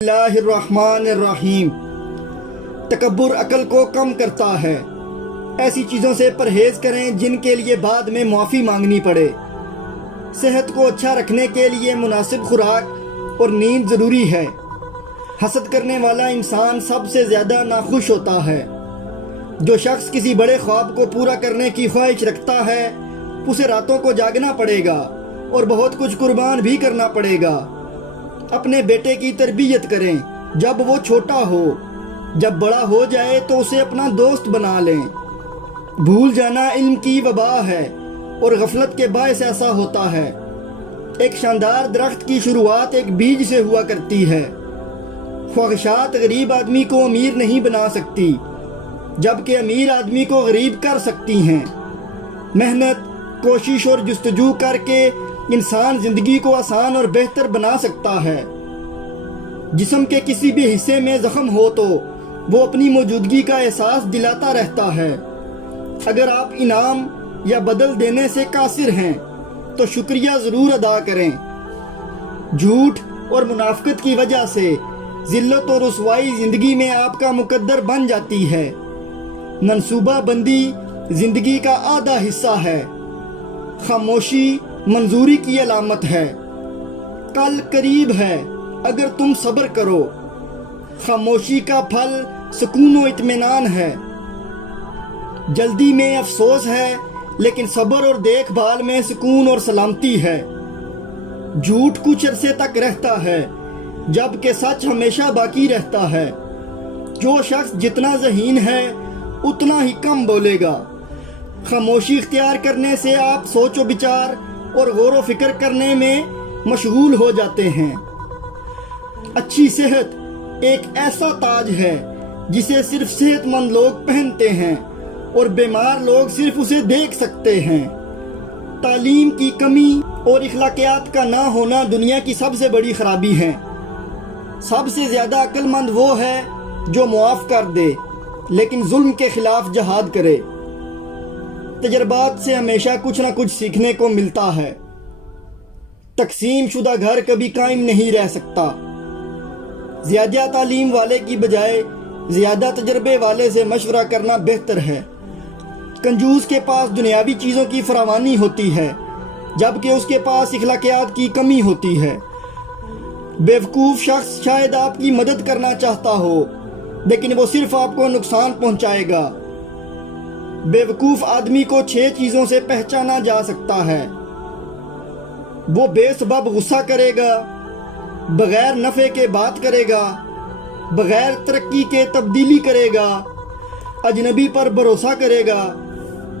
اللہ الرحمن الرحیم۔ تکبر عقل کو کم کرتا ہے۔ ایسی چیزوں سے پرہیز کریں جن کے لیے بعد میں معافی مانگنی پڑے۔ صحت کو اچھا رکھنے کے لیے مناسب خوراک اور نیند ضروری ہے۔ حسد کرنے والا انسان سب سے زیادہ ناخوش ہوتا ہے۔ جو شخص کسی بڑے خواب کو پورا کرنے کی خواہش رکھتا ہے اسے راتوں کو جاگنا پڑے گا اور بہت کچھ قربان بھی کرنا پڑے گا۔ اپنے بیٹے کی تربیت کریں جب وہ چھوٹا ہو، جب بڑا ہو جائے تو اسے اپنا دوست بنا لیں۔ بھول جانا علم کی وبا ہے اور غفلت کے باعث ایسا ہوتا ہے۔ ایک شاندار درخت کی شروعات ایک بیج سے ہوا کرتی ہے۔ خواہشات غریب آدمی کو امیر نہیں بنا سکتی، جبکہ امیر آدمی کو غریب کر سکتی ہیں۔ محنت، کوشش اور جستجو کر کے انسان زندگی کو آسان اور بہتر بنا سکتا ہے۔ جسم کے کسی بھی حصے میں زخم ہو تو وہ اپنی موجودگی کا احساس دلاتا رہتا ہے۔ اگر آپ انعام یا بدل دینے سے قاصر ہیں تو شکریہ ضرور ادا کریں۔ جھوٹ اور منافقت کی وجہ سے ذلت اور رسوائی زندگی میں آپ کا مقدر بن جاتی ہے۔ منصوبہ بندی زندگی کا آدھا حصہ ہے۔ خاموشی منظوری کی علامت ہے۔ کل قریب ہے اگر تم صبر کرو۔ خاموشی کا پھل سکون و اطمینان ہے۔ جلدی میں افسوس ہے لیکن صبر اور دیکھ بھال میں سکون اور سلامتی ہے۔ جھوٹ کچھ عرصے تک رہتا ہے جبکہ سچ ہمیشہ باقی رہتا ہے۔ جو شخص جتنا ذہین ہے اتنا ہی کم بولے گا۔ خاموشی اختیار کرنے سے آپ سوچ و بچار اور غور و فکر کرنے میں مشغول ہو جاتے ہیں۔ اچھی صحت ایک ایسا تاج ہے جسے صرف صحت مند لوگ پہنتے ہیں اور بیمار لوگ صرف اسے دیکھ سکتے ہیں۔ تعلیم کی کمی اور اخلاقیات کا نہ ہونا دنیا کی سب سے بڑی خرابی ہے۔ سب سے زیادہ عقل مند وہ ہے جو معاف کر دے لیکن ظلم کے خلاف جہاد کرے۔ تجربات سے ہمیشہ کچھ نہ کچھ سیکھنے کو ملتا ہے۔ تقسیم شدہ گھر کبھی قائم نہیں رہ سکتا۔ زیادہ تعلیم والے کی بجائے زیادہ تجربے والے سے مشورہ کرنا بہتر ہے۔ کنجوس کے پاس دنیاوی چیزوں کی فراوانی ہوتی ہے جبکہ اس کے پاس اخلاقیات کی کمی ہوتی ہے۔ بیوقوف شخص شاید آپ کی مدد کرنا چاہتا ہو لیکن وہ صرف آپ کو نقصان پہنچائے گا۔ بیوقوف آدمی کو 6 چیزوں سے پہچانا جا سکتا ہے۔ وہ بے سبب غصہ کرے گا، بغیر نفع کے بات کرے گا، بغیر ترقی کے تبدیلی کرے گا، اجنبی پر بھروسہ کرے گا،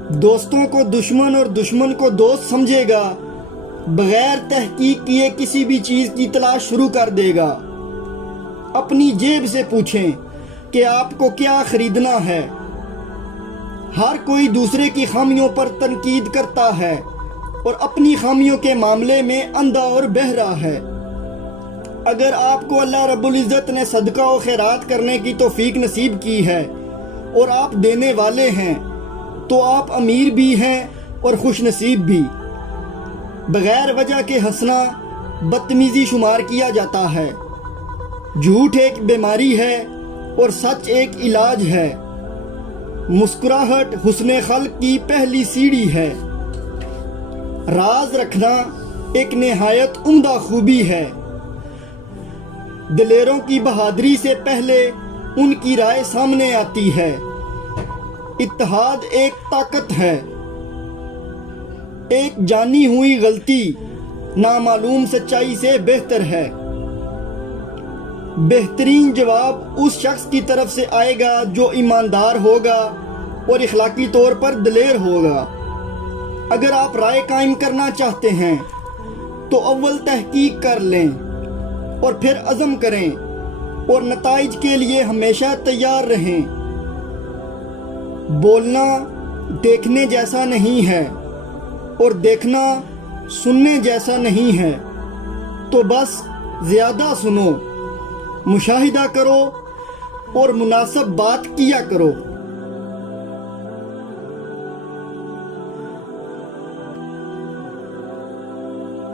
دوستوں کو دشمن اور دشمن کو دوست سمجھے گا، بغیر تحقیق کیے کسی بھی چیز کی تلاش شروع کر دے گا۔ اپنی جیب سے پوچھیں کہ آپ کو کیا خریدنا ہے۔ ہر کوئی دوسرے کی خامیوں پر تنقید کرتا ہے اور اپنی خامیوں کے معاملے میں اندھا اور بہرا ہے۔ اگر آپ کو اللہ رب العزت نے صدقہ و خیرات کرنے کی توفیق نصیب کی ہے اور آپ دینے والے ہیں تو آپ امیر بھی ہیں اور خوش نصیب بھی۔ بغیر وجہ کے ہنسنا بدتمیزی شمار کیا جاتا ہے۔ جھوٹ ایک بیماری ہے اور سچ ایک علاج ہے۔ مسکراہٹ حسن خلق کی پہلی سیڑھی ہے۔ راز رکھنا ایک نہایت عمدہ خوبی ہے۔ دلیروں کی بہادری سے پہلے ان کی رائے سامنے آتی ہے۔ اتحاد ایک طاقت ہے۔ ایک جانی ہوئی غلطی نامعلوم سچائی سے بہتر ہے۔ بہترین جواب اس شخص کی طرف سے آئے گا جو ایماندار ہوگا اور اخلاقی طور پر دلیر ہوگا۔ اگر آپ رائے قائم کرنا چاہتے ہیں تو اول تحقیق کر لیں اور پھر عزم کریں اور نتائج کے لیے ہمیشہ تیار رہیں۔ بولنا دیکھنے جیسا نہیں ہے اور دیکھنا سننے جیسا نہیں ہے، تو بس زیادہ سنو، مشاہدہ کرو اور مناسب بات کیا کرو۔